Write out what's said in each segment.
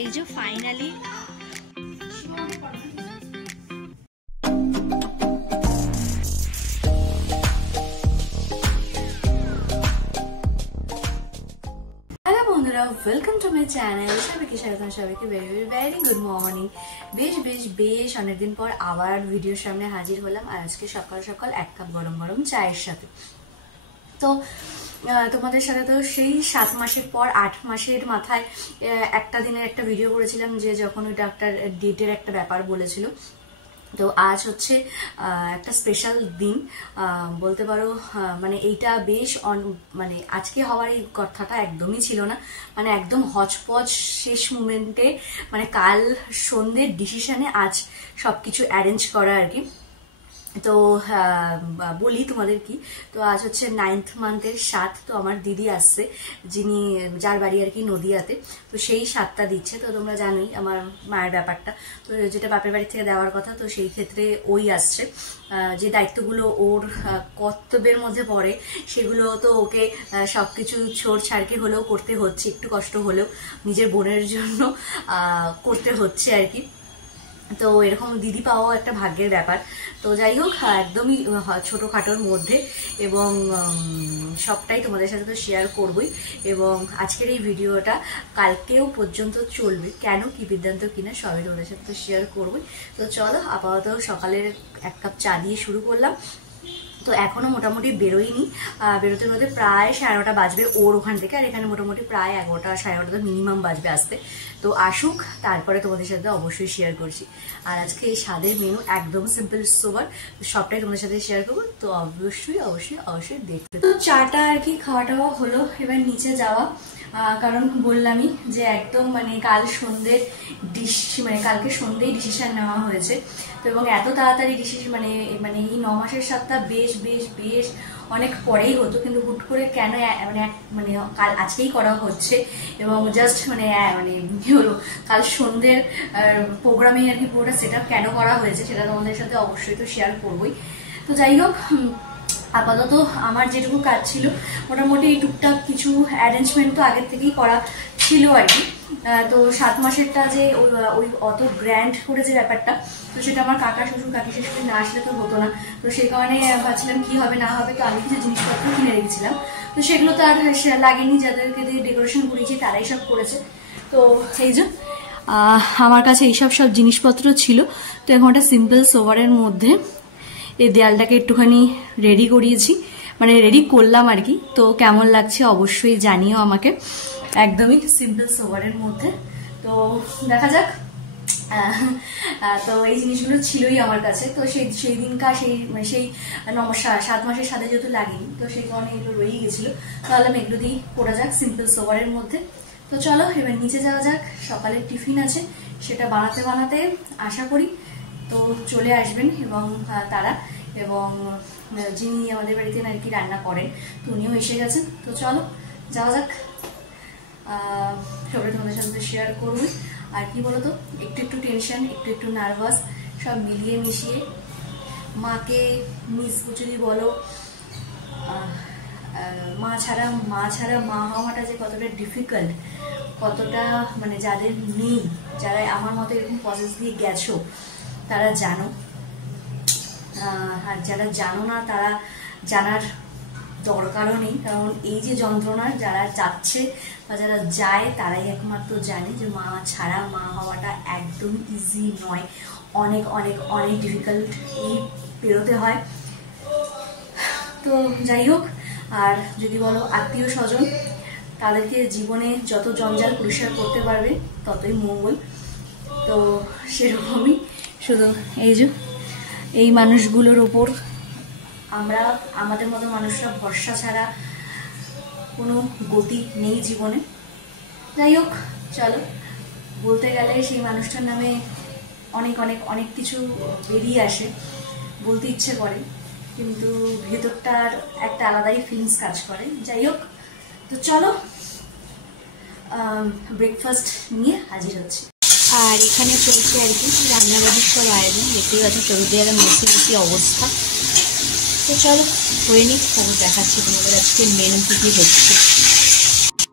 এই যে finally welcome to my channel. সবাইকে স্বাগতম, সবাইকে ভেরি ভেরি গুড মর্নিং। বেশ অনেকদিন পর আবার ভিডিওর সামনে হাজির হলাম। আর আজকে সকাল সকাল এক কাপ গরম গরম চায়ের সাথে। তো তোমাদের সাথে তো সেই 7 মাসের পর 8 মাসের মাথায় একটা দিনের একটা ভিডিও করেছিলাম, যে যখন ওই ডাক্তার ডেটের একটা ব্যাপার বলেছিল। তো আজ হচ্ছে একটা স্পেশাল দিন বলতে পারো। মানে এইটা বেশ মানে আজকে হওয়ার এই কথাটা একদমই ছিল না, মানে একদম হচপচ শেষ মুমেন্টে, মানে কাল সন্ধ্যের ডিসিশনে আজ সবকিছু অ্যারেঞ্জ করা আর কি। তো বলি তোমাদের কি, তো আজ হচ্ছে 9th মান্থের 7। তো আমার দিদি আসছে, যার বাড়ি আর কি নদিয়াতে। তো সেই 7টা দিচ্ছে। তো তোমরা জানোই আমার মায়ের ব্যাপারটা, তো যেটা বাপের বাড়ি থেকে দেওয়ার কথা, তো সেই ক্ষেত্রে ওই আসছে। যে দায়িত্বগুলো ওর কর্তব্যের মধ্যে পড়ে, সেগুলো তো ওকে সবকিছু ছোড় ছাড়কে হলেও করতে হচ্ছে, একটু কষ্ট হলেও নিজের বোনের জন্য করতে হচ্ছে আর কি। তো এরকম দিদি পাওয়া একটা ভাগ্যের ব্যাপার। তো যাই হোক, একদমই ছোটখাটোর মধ্যে, এবং সবটাই তোমাদের সাথে তো শেয়ার করবই। এবং আজকের এই ভিডিওটা কালকেও পর্যন্ত চলবে, কেন কি বৃত্তান্ত কিনা সবই তোমাদের সাথে তো শেয়ার করবই। তো চলো, আপাতত সকালের এক কাপ চা দিয়ে শুরু করলাম। তো এখনো মোটামুটি বেরোয়নি, বেরোতে বেরোতে প্রায় 9:30 বাজবে ওর ওখান থেকে। আর এখানে মোটামুটি প্রায় 11টা 11:30 মিনিমাম বাজবে আসতে। তো আসুক, তারপরে তোমাদের সাথে অবশ্যই শেয়ার করছি। আর আজকে এই স্বাদের মেনু একদম সিম্পল সোবার, সবটাই তোমাদের সাথে শেয়ার করবো। তো অবশ্যই দেখতে। তো চাটা আর কি খাওয়া টাওয়া হলো, এবার নিচে যাওয়া। কারণ বললামই যে একদম মানে কাল সন্ধ্যের মানে কালকে সন্ধ্যেই ডিসিশন নেওয়া হয়েছে। তো এবং এত তাড়াতাড়ি ডিসিশন, মানে এই 9 মাসের 7টা বেশ অনেক পরেই হতো, কিন্তু হুট করে কেন মানে কাল আজকেই করা হচ্ছে। এবং জাস্ট মানে কি হলো, কাল সন্ধ্যের প্রোগ্রামে আর কি পুরোটা সেট আপ কেন করা হয়েছে সেটা তোমাদের সাথে অবশ্যই তো শেয়ার করবোই। তো যাই হোক, আপাতত আমার যেটুকু কাজ ছিল মোটামুটি টুকটাক কিছু অ্যারেঞ্জমেন্ট তো আগের থেকেই করা ছিল আর কি। তো 7 মাসেরটা যে ওই অত গ্র্যান্ড করে যে ব্যাপারটা, তো সেটা আমার কাকা শ্বশুর কাকি শাশুড়ি না আসলে তো হতো না। তো সেই কারণে ভাবছিলাম কি হবে না হবে। তো আমি কিছু জিনিসপত্র কিনে রেখেছিলাম, তো সেগুলো তো আর লাগেনি, যাদেরকে দিয়ে ডেকোরেশন করিয়েছি তারাই সব করেছে। তো সেই জন্য আমার কাছে এইসব জিনিসপত্র ছিল। তো এখন একটা সিম্পল সোভারের মধ্যে এই দেয়ালটাকে একটুখানি রেডি করিয়েছি, মানে রেডি করলাম আর কি। তো কেমন লাগছে অবশ্যই জানিও আমাকে, একদমই সিম্পল সোভারের মধ্যে। তো দেখা যাক। তো এই জিনিসগুলো ছিলই আমার কাছে। তো সেই দিনকার সেই 7 মাসের সাথে যেহেতু লাগেনি, তো সেই কারণে এগুলো রয়েই গেছিলো। তাহলে আমি এগুলো দিয়েই করা যাক সিম্পল সোভারের মধ্যে। তো চলো এবার নিচে যাওয়া যাক। সকালের টিফিন আছে, সেটা বানাতে আশা করি তো চলে আসবেন এবং তারা, এবং যিনি আমাদের বাড়িতে আর কি রান্না করেন, তো উনিও এসে গেছেন। তো চলো যাওয়া যাক। সবাই তোমাদের সাথে শেয়ার করবো। আর কি বলতো, একটু টেনশন, একটু নার্ভাস, সব মিলিয়ে মিশিয়ে। মাকে মিস যদি বলো, মা ছাড়া মা হওয়াটা যে কতটা ডিফিকাল্ট, কতটা মানে যাদের নেই, যারা আমার মতো এরকম প্রসেস দিয়ে গেছো তারা জানো। আর যারা জানো না তারা জানার দরকারও নেই, কারণ এই যে যন্ত্রণার যারা যাচ্ছে বা যারা যায় তারাই একমাত্র জানে যে মা ছাড়া মা হওয়াটা একদম ইজি নয়, অনেক ডিফিকাল্ট পেরোতে হয়। তো যাই হোক, আর যদি বলো আত্মীয় স্বজন, তাদেরকে জীবনে যত জঞ্জাল পরিষ্কার করতে পারবে ততই মঙ্গল। তো সেরকমই, শুধু এই মানুষগুলোর ওপর আমরা, আমাদের মতো মানুষরা ভরসা ছাড়া কোনো গতি নেই জীবনে। যাই হোক, চলো, বলতে গেলে সেই মানুষটার নামে অনেক কিছু বেরিয়ে আসে, বলতে ইচ্ছে করে, কিন্তু ভেতরটার একটা আলাদাই ফিলিংস কাজ করে। যাই হোক, তো চলো ব্রেকফাস্ট নিয়ে হাজির হচ্ছে। আর এখানে চলছে আর কি রান্নাবাড়ির সব আয়োজন, দেখতেই পাচ্ছ চৌদ্দিয়ার মেসি অবস্থা। তো চলো হয়ে নিক, তারপর দেখাচ্ছি তোমাদের আজকে মেনু কি হচ্ছে।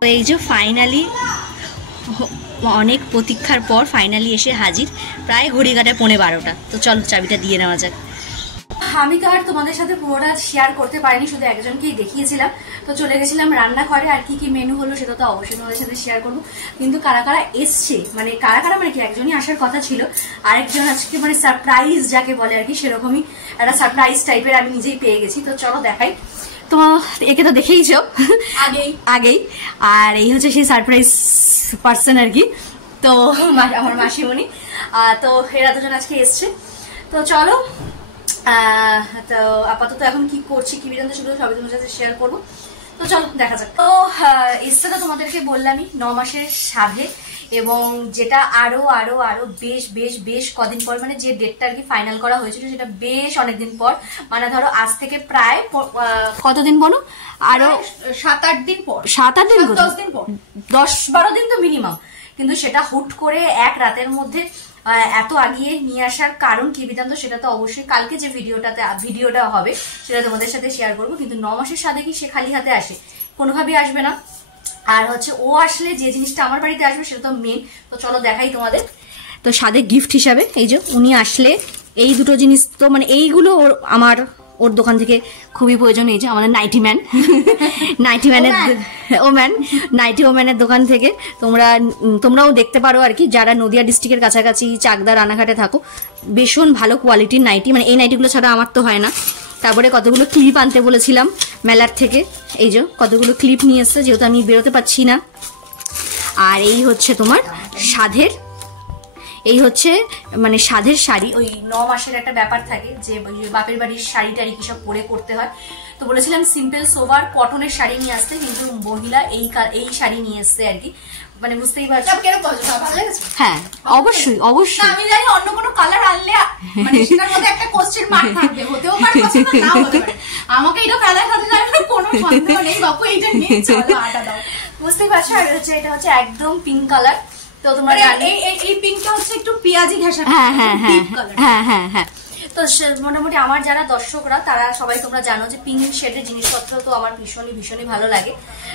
তো এই যে ফাইনালি অনেক প্রতীক্ষার পর ফাইনালি এসে হাজির, প্রায় ঘড়িঘাটে 11:30। তো চলো চাবিটা দিয়ে নেওয়া যাক। আমি তো আর তোমাদের সাথে পুরোটা শেয়ার করতে পারিনি, শুধু একজনকেই দেখিয়েছিলাম। তো চলে গেছিলাম রান্নাঘরে, আর কি কি মেনু হলো সেটা তো অবশ্যই তোমাদের সাথে শেয়ার করবো। কিন্তু কারা কারা এসছে, মানে কারা কারা মানে কি, একজনই আসার কথা ছিল, আরেকজন আজকে মানে সারপ্রাইজ যাকে বলে আর কি, সেরকমই একটা সারপ্রাইজ টাইপের আমি নিজেই পেয়ে গেছি। তো চলো দেখাই। তো একে তো দেখেইছো আগেই, আর এই হচ্ছে সেই সারপ্রাইজ পার্সন আর কি। তো আমার মাসিমণি, তো এরা দুজন আজকে এসছে। তো চলো, তো আপাতত এখন কি করছি কি বিধান সেগুলো সবাই তোমার সাথে শেয়ার করবো। তো চলো দেখা যাক। তো এসছে তো তোমাদেরকে বললামই 9 মাসের সাধে, এবং যেটা আরো আরো আরো বেশ বেশ বেশ কদিন পর, মানে যে ডেটটা আর কি ফাইনাল করা হয়েছিল সেটা বেশ অনেকদিন পর, মানে ধরো আজ থেকে প্রায় কতদিন বলো, আরো 7-8 দিন পর, 7-8 দিন, 10 দিন পর, 10-12 দিন তো মিনিমাম। কিন্তু সেটা হুট করে এক রাতের মধ্যে এত আগিয়ে নিয়ে আসার কারণ কি বিধান্ত, সেটা তো অবশ্যই কালকে যে ভিডিওটা হবে সেটা তোমাদের সাথে শেয়ার করবো। কিন্তু 9 মাসের সাথে কি সে খালি হাতে আসে? কোনোভাবেই আসবে না। আর হচ্ছে ও আসলে যে জিনিসটা আমার বাড়িতে আসবে সেটা তো মেন। তো চলো দেখাই তোমাদের। তো সাথে গিফট হিসাবে এই যে উনি আসলে এই দুটো জিনিস, তো মানে এইগুলো ওর দোকান থেকে খুবই প্রয়োজন। এই যে আমাদের নাইটি ওম্যানের দোকান থেকে তোমরাও দেখতে পারো আর কি, যারা নদিয়া ডিস্ট্রিক্টের কাছাকাছি চাকদা রানাঘাটে থাকো। ভীষণ ভালো কোয়ালিটির নাইটি, মানে এই নাইটিগুলো ছাড়া আমার তো হয় না। তারপরে কতগুলো ক্লিপ আনতে বলেছিলাম মেলার থেকে, এই যে কতগুলো ক্লিপ নিয়ে এসছে, যেহেতু আমি বেরোতে পারছি না। আর এই হচ্ছে তোমার সাধের, এই হচ্ছে মানে সাধের শাড়ি। ওই 9 মাসের একটা ব্যাপার থাকে যে বাপের বাড়ির শাড়ি টাড়ি কি সব পরে করতে হয়। তো বলেছিলাম সিম্পল সোভার কটনের শাড়ি নিয়ে আসতে, কিন্তু মহিলা এই শাড়ি নিয়ে আসছে আর কি। মানে বুঝতেই পারছো ভালো লেগেছে। হ্যাঁ অবশ্যই অবশ্যই। আমি জানি অন্য কোনো কালার আনলে মানে সেটার মধ্যে একটা কোশ্চেন মার্ক থাকবে, হতেও পারে পছন্দ নাও হতে পারে। আমাকে এটা ফেলার সাথে কোনো সন্দেহ নেই, বাপু এইটা নিয়ে চলো আটা দাও। বুঝতেই পারছো। আর হচ্ছে এটা হচ্ছে একদম পিঙ্ক কালার। তো তোমরা এই পিঙ্কটা হচ্ছে একটু পেঁয়াজি ঘেঁষা। হ্যাঁ হ্যাঁ হ্যাঁ হ্যাঁ হ্যাঁ হ্যাঁ। তো মোটামুটি আমার যারা দর্শকরা তারা সবাই তোমরা জানো যে পিঙ্ক শেডের জিনিসপত্র তো আমার ভীষণই ভীষণই ভালো লাগে।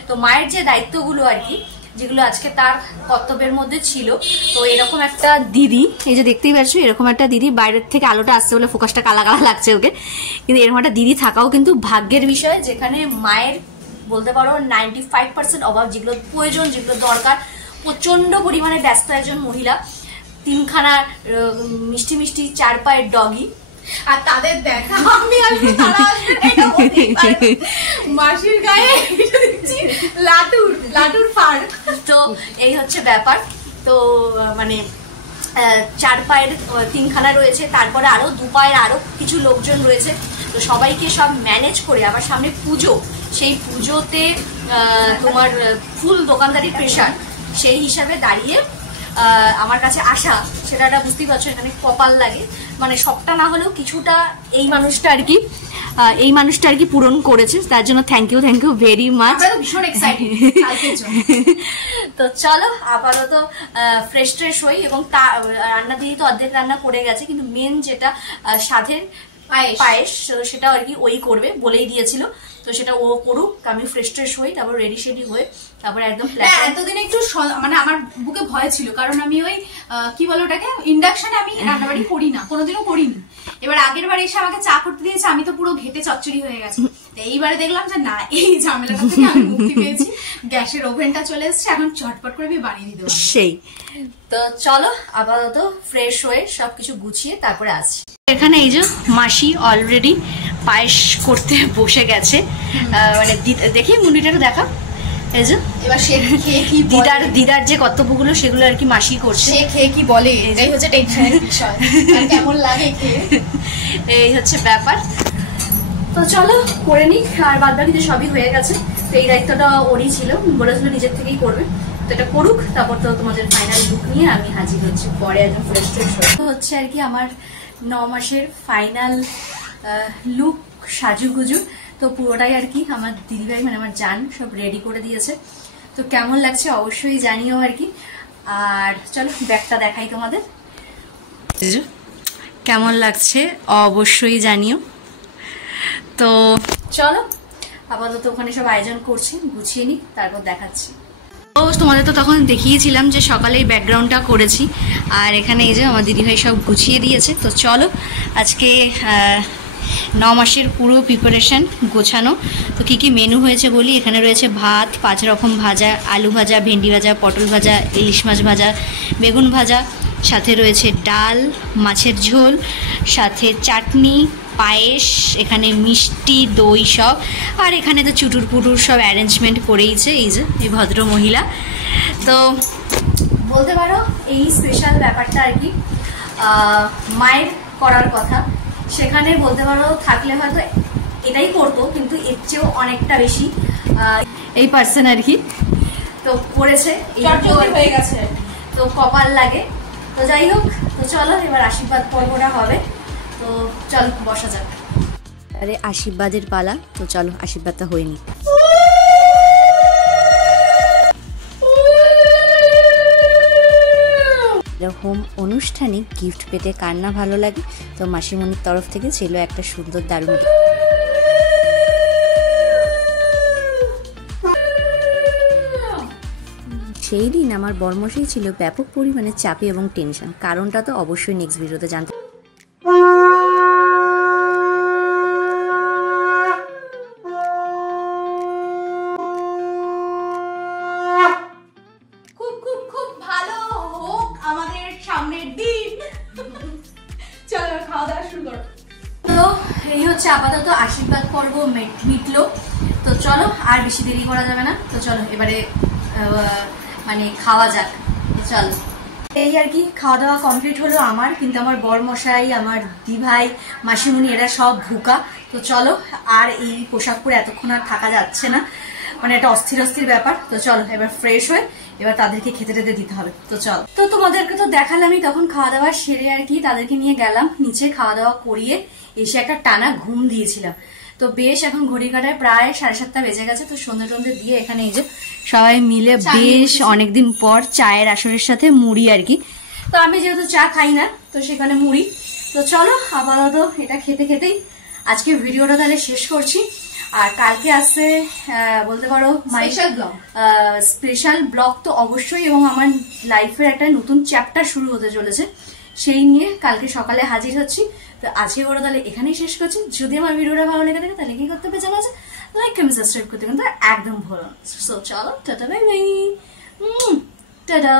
তো মায়ের যে দায়িত্বগুলো আর কি, যেগুলো আজকে তার কর্তব্যের মধ্যে ছিল, তো এরকম একটা দিদি, এই যে দেখতেই পাচ্ছ এরকম একটা দিদি, বাইরের থেকে আলোটা আসছে বলে ফোকাসটা কালা কালা লাগছে ওকে, কিন্তু এরকম একটা দিদি থাকাও কিন্তু ভাগ্যের বিষয়, যেখানে মায়ের বলতে পারো 95% অভাব, যেগুলো প্রয়োজন যেগুলো দরকার, প্রচন্ড পরিমাণে ব্যস্ত একজন মহিলা, 3খানা মিষ্টি মিষ্টি 4 পায়ের ডগি, আর তাদের দেখা আমি আসবো তারা আসবে এটা হতেই পারে। মাসির গায়ে লাটুর ফার। তো এই হচ্ছে ব্যাপার। তো মানে 4 পায়ের 3খানা রয়েছে, তারপরে আরো 2 পায়ের আরো কিছু লোকজন রয়েছে। তো সবাইকে সব ম্যানেজ করে, আবার সামনে পুজো, সেই পুজোতে তোমার ফুল দোকানদারির প্রেশার, সেই হিসাবে দাঁড়িয়ে আমার কাছে আসা, সেটা বুঝতেই পারছো এখানে কপাল লাগে। মানে সবটা না হলেও কিছুটা এই মানুষটা আর কি পূরণ করেছে, তার জন্য থ্যাংক ইউ ভেরি মাচ। ভীষণ এক্সাইটেড। তো চলো আপাতত ফ্রেশ হই, এবং রান্না দিয়ে তো অর্ধেক রান্না করে গেছে, কিন্তু মেন যেটা সাধের পায়েস সেটাও আর কি ওই করবে বলেই দিয়েছিল। তো সেটা ও করুক, আমি ফ্রেশ হই, তারপর রেডি শেডি হয়ে তারপরে একদম এতদিন একটু মানে আমার বুকে ভয় ছিল, কারণ আমি ওই কি বলো ওটাকে, ইন্ডাকশনে আমি রান্নাবাড়ি করি না, কোনোদিনও করিনি। এবার আগের বার এসে আমাকে চা করতে দিয়েছে, আমি তো পুরো ঘেটে চচ্চড়ি হয়ে গেছে। এইবারে দেখলাম যে না, এই ঝামেলাটা থেকে আমি মুক্তি পেয়েছি, গ্যাসের ওভেনটা চলে এসেছে, এখন চটপট করে আমি বানিয়ে দিতে পারবো। সেই তো চলো আপাতত ফ্রেশ হয়ে সবকিছু গুছিয়ে তারপরে আসছি। এখানে এই যে মাসি অলরেডি পায়েস করতে বসে গেছে, মানে দেখি মুন্ডিটা একটু দেখা। এই যে এবার সে খেয়ে কি দিদার যে কর্তব্যগুলো সেগুলো আর কি মাসি করছে, সে খেয়ে কি বলে, এটাই হচ্ছে টেনশনের বিষয়, কেমন লাগে খেয়ে, এই হচ্ছে ব্যাপার। তো চলো করে নি, আর বাদ বাকি তো সবই হয়ে গেছে। তো এই দায়িত্বটা ওরই ছিল, বলেছিল নিজের থেকেই করবে। তো এটা করুক, তারপর তো তোমাদের ফাইনাল লুক নিয়ে আমি হাজির হচ্ছি পরে একদম ফ্রেশ হচ্ছে আর কি। আমার 9 মাসের ফাইনাল লুক সাজুগুজু, তো পুরোটাই আর কি আমার দিদিভাই মানে আমার জান সব রেডি করে দিয়েছে। তো কেমন লাগছে অবশ্যই জানিও আর কি। আর চলো ব্যাগটা দেখাই তোমাদের, কেমন লাগছে অবশ্যই জানিও। তো চলো আপাতত ওখানে সব আয়োজন করছি, গুছিয়ে নি, তারপর দেখাচ্ছি। তো তোমাদের তোমাদের তো তখন দেখিয়েছিলাম যে সকালে এই ব্যাকগ্রাউন্ডটা করেছি, আর এখানে এই যে আমার দিদিভাই সব গুছিয়ে দিয়েছে। তো চলো আজকে 9 মাসের পুরো প্রিপারেশান গোছানো। তো কী কী মেনু হয়েছে বলি। এখানে রয়েছে ভাত, 5 রকম ভাজা, আলু ভাজা, ভেন্ডি ভাজা, পটল ভাজা, ইলিশ মাছ ভাজা, বেগুন ভাজা, সাথে রয়েছে ডাল, মাছের ঝোল, সাথে চাটনি, পায়েস, এখানে মিষ্টি, দই সব। আর এখানে তো চুটুর পুটুর সব অ্যারেঞ্জমেন্ট করেইছে এই যে এই ভদ্র মহিলা। তো বলতে পারো এই স্পেশাল ব্যাপারটা আর কি মায়ের করার কথা, সেখানে বলতে পারো থাকলে হয়তো এটাই করতো, কিন্তু এর চেয়েও অনেকটা বেশি এই পার্সন আর কি তো করেছে, হয়ে গেছে। তো কপাল লাগে। তো যাই হোক, তো চলো এবার আশীর্বাদ পর্বটা হবে। তো চল বসা যাক। আরে আশীর্বাদের পালা, তো চলো আশীর্বাদটা হয়নি। এরকম অনুষ্ঠানে গিফট পেতে কার না ভালো লাগে। তো মাসিমণির তরফ থেকে ছিল একটা সুন্দর দারুণ। সেই দিন আমার বর্মশাই ছিল ব্যাপক পরিমাণে চাপে এবং টেনশন। কারণটা তো অবশ্যই নেক্সট ভিডিওতে জানতে। খুব খুব খুব ভালো হোক আমাদের সামনের দিন। চলো খাওয়া দাওয়া শুরু করো। তো এই হচ্ছে আপাতত আশীর্বাদ পর্ব মিটলো। তো চলো আর বেশি দেরি করা যাবে না। তো চলো এবারে মানে খাওয়া যাক। চলো এই আর কি খাওয়া দাওয়া কমপ্লিট হলো আমার, কিন্তু আমার বরমশাই, আমার দিভাই, মাসিমণি এরা সব ভুকা। তো চলো আর এই পোশাক পরে এতক্ষণ আর থাকা যাচ্ছে না, মানে একটা অস্থির অস্থির ব্যাপার। তো চলো এবার ফ্রেশ হয়ে এবার তাদেরকে খেতে টেতে দিতে হবে। তো চল, তো তোমাদেরকে তো দেখালামই তখন খাওয়া দাওয়া সেরে আর কি তাদেরকে নিয়ে গেলাম নিচে, খাওয়া দাওয়া করিয়ে এসে একটা টানা ঘুম দিয়েছিলাম। তো বেশ এখন ঘড়ি কাটায় প্রায় 7:30 বেজে গেছে। তো সন্ধ্যে টন্ধে দিয়ে এখানে এই যে সবাই মিলে বেশ অনেকদিন পর চায়ের আসরের সাথে মুড়ি আর কি। তো আমি যেহেতু চা খাই না, তো সেখানে মুড়ি। তো চলো আপাতত এটা খেতে খেতেই আজকে ভিডিওটা তাহলে শেষ করছি। আর কালকে আসছে বলতে পারো স্পেশাল ব্লগ তো অবশ্যই, এবং আমার লাইফের একটা নতুন চ্যাপ্টার শুরু হতে চলেছে, সেই নিয়ে কালকে সকালে হাজির হচ্ছি। তো আজকে ওরা তাহলে এখানেই শেষ করছি। যদি আমার ভিডিওটা ভালো লেগে থাকে তাহলে কি করতে হবে জানা আছে, লাইক কমেন্ট সাবস্ক্রাইব করতে কিন্তু একদম ভুলো না। সো চলো টাটা বাই বাই, টাটা।